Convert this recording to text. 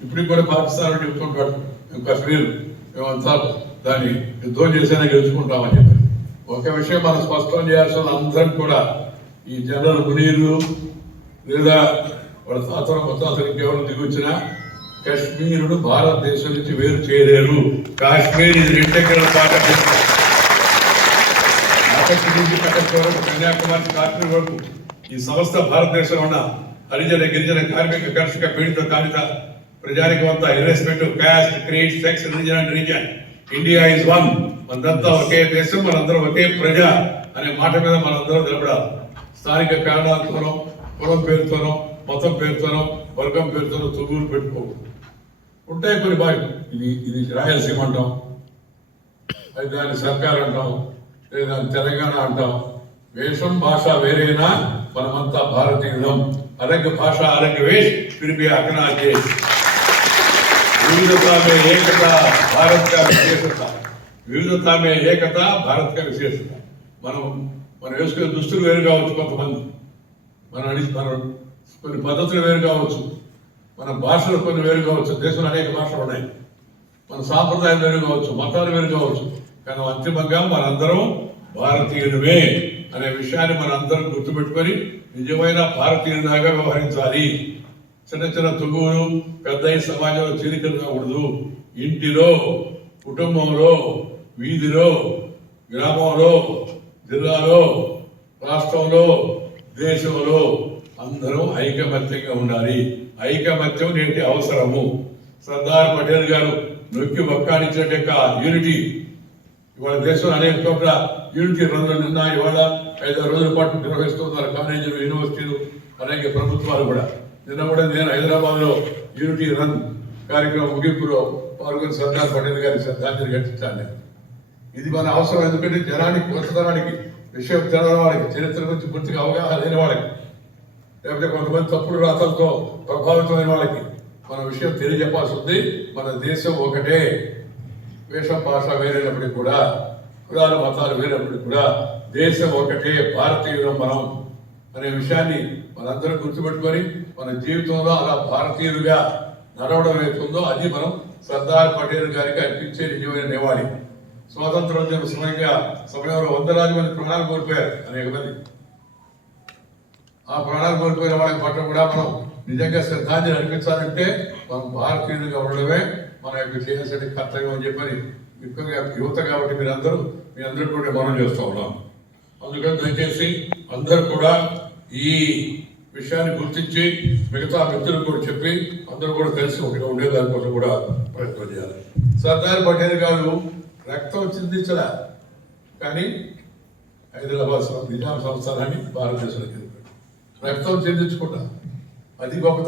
ఇప్పటికి కూడా పాకిస్తాన్ వాడు చెప్తుంటాడు మేము కశ్మీర్ మేమంతా దాన్ని యుద్ధం చేసేనా గెలుచుకుంటామని చెప్పి ఒక విషయం మనం స్పష్టం చేయాల్సిన అందరం కూడా ఈ జనరల్ మునీర్లు లేదా వాళ్ళ తాతల ముత్తాతలు ఇంకెవరు దిగొచ్చినా కశ్మీరును భారతదేశం నుంచి వేరు చేయలేరు. కాశ్మీర్ ఇది రెండెక్కడ నుంచి కటక్ వరకు కన్యాకుమారి కాశ్మీర్ వరకు ఈ సంస్థ భారతదేశంలో ఉన్న హరిజన గిరిజన కార్మిక కర్షక పీడిత ప్రజానికి అంత irrespective caste creed sex religion and region India is one మనంతా ఒకే దేశం మనందరం ఒకే ప్రజ అనే మాట మీద మనందరం నిలబడాలి. స్థానిక కారణాలతోనో కులం పేరుతోనో మతం పేరుతోనో వర్గం పేరుతోనో తుగులు పెట్టుకోవు ఉంటాయి కొన్ని బాగా ఇది ఇది రాయలసీమ అంటాం. అది దాన్ని సర్కార్ అంటాం. లేదా తెలంగాణ అంటాం. వేషం భాష వేరేనా? మనమంతా భారతీయులం. అలగ్ భాష అలగ్ వేష్ పిరిపి చేసి विविधता में एकता भारत का विशेषता వివిధత మే ఏకత భారత్ కా విశేషత మనం మనం వేసుకునే దుస్తులు వేరు కావచ్చు కొంతమంది మన అడి- మన కొన్ని పద్ధతులు వేరు కావచ్చు మన భాషలు కొన్ని వేరు కావచ్చు దేశంలో అనేక భాషలు ఉన్నాయి మన సాంప్రదాయం వేరు కావచ్చు మతాలు వేరు కావచ్చు కానీ అంతిమంగా మనందరం భారతీయులమే అనే విషయాన్ని మనందరం గుర్తుపెట్టుకొని నిజమైన భారతీయులాగా వ్యవహరించాలి చిన్న చిన్న తుగువులు పెద్ద సమాజంలో చీలికలు కాకూడదు ఇంటిలో కుటుంబంలో వీధిలో గ్రామంలో జిల్లాలో రాష్ట్రంలో దేశంలో అందరూ ఐకమత్యంగా ఉండాలి. ఐకమత్యం నేటి అవసరము. సర్దార్ పటేల్ గారు నొక్కి ఒక్కాడించిన యొక్క యూనిటీ ఇవాళ దేశంలో అనేక చోట్ల యూనిటీ రోజులు నిన్న ఇవాళ ఐదు రోజుల పాటు నిర్వహిస్తున్నారు కాలేజీలు యూనివర్సిటీలు అనేక ప్రభుత్వాలు కూడా. నిన్న కూడా నేను హైదరాబాద్లో యూనిటీ రన్ కార్యక్రమం ముగింపులో పాల్గొని సర్దార్ పటేల్ గారి శ్రద్ధాంజలి ఘటించాను నేను. ఇది మన అవసరం ఎందుకంటే జనానికి కొత్తతనానికి విషయం తెలియని వాళ్ళకి చరిత్ర గురించి పూర్తిగా అవగాహన లేని వాళ్ళకి లేకపోతే కొంతమంది తప్పుడు రాతలతో ప్రభావితమైన వాళ్ళకి మన విషయం తెలియజెప్పాల్సి ఉంది మన దేశం ఒకటే వేషం భాష వేరైనప్పటికీ కూడా కులాలు మతాలు వేరైనప్పటికీ కూడా దేశం ఒకటే భారతీయులం మనం అనే విషయాన్ని మనందరం గుర్తుపెట్టుకొని మన జీవితంలో అలా భారతీయులుగా నడవడం అవుతుందో అది మనం సర్దార్ పటేల్ గారికి అర్పించే నిజమైన నివాళి. స్వాతంత్రోద్యమ సమయంగా సమయంలో వందలాది మంది ప్రాణాలు కోల్పోయారు అనేక మంది. ఆ ప్రాణాలు కోల్పోయిన వాళ్ళకి పట్ల కూడా మనం నిజంగా శ్రద్ధాంజలి అర్పించాలంటే మనం భారతీయులుగా ఉండడమే మన యొక్క చేయాల్సిన కర్తవ్యం అని చెప్పని ముఖ్యంగా యువత కాబట్టి మీరందరూ మీ అందరూ కూడా మనం చేస్తూ ఉన్నాం. అందుకని దయచేసి అందరూ కూడా ఈ విషయాన్ని గుర్తించి మిగతా మిత్రులకు కూడా చెప్పి అందరూ కూడా కలిసి ఒకటి ఉండేదాని కోసం కూడా ప్రయత్నం చేయాలి. సర్దార్ పటేల్ గారు రక్తం చిందించరా కానీ హైదరాబాద్ నిజాం సంస్థానాన్ని భారతదేశానికి రక్తం చెందించుకుంటా అది గొప్పతనం.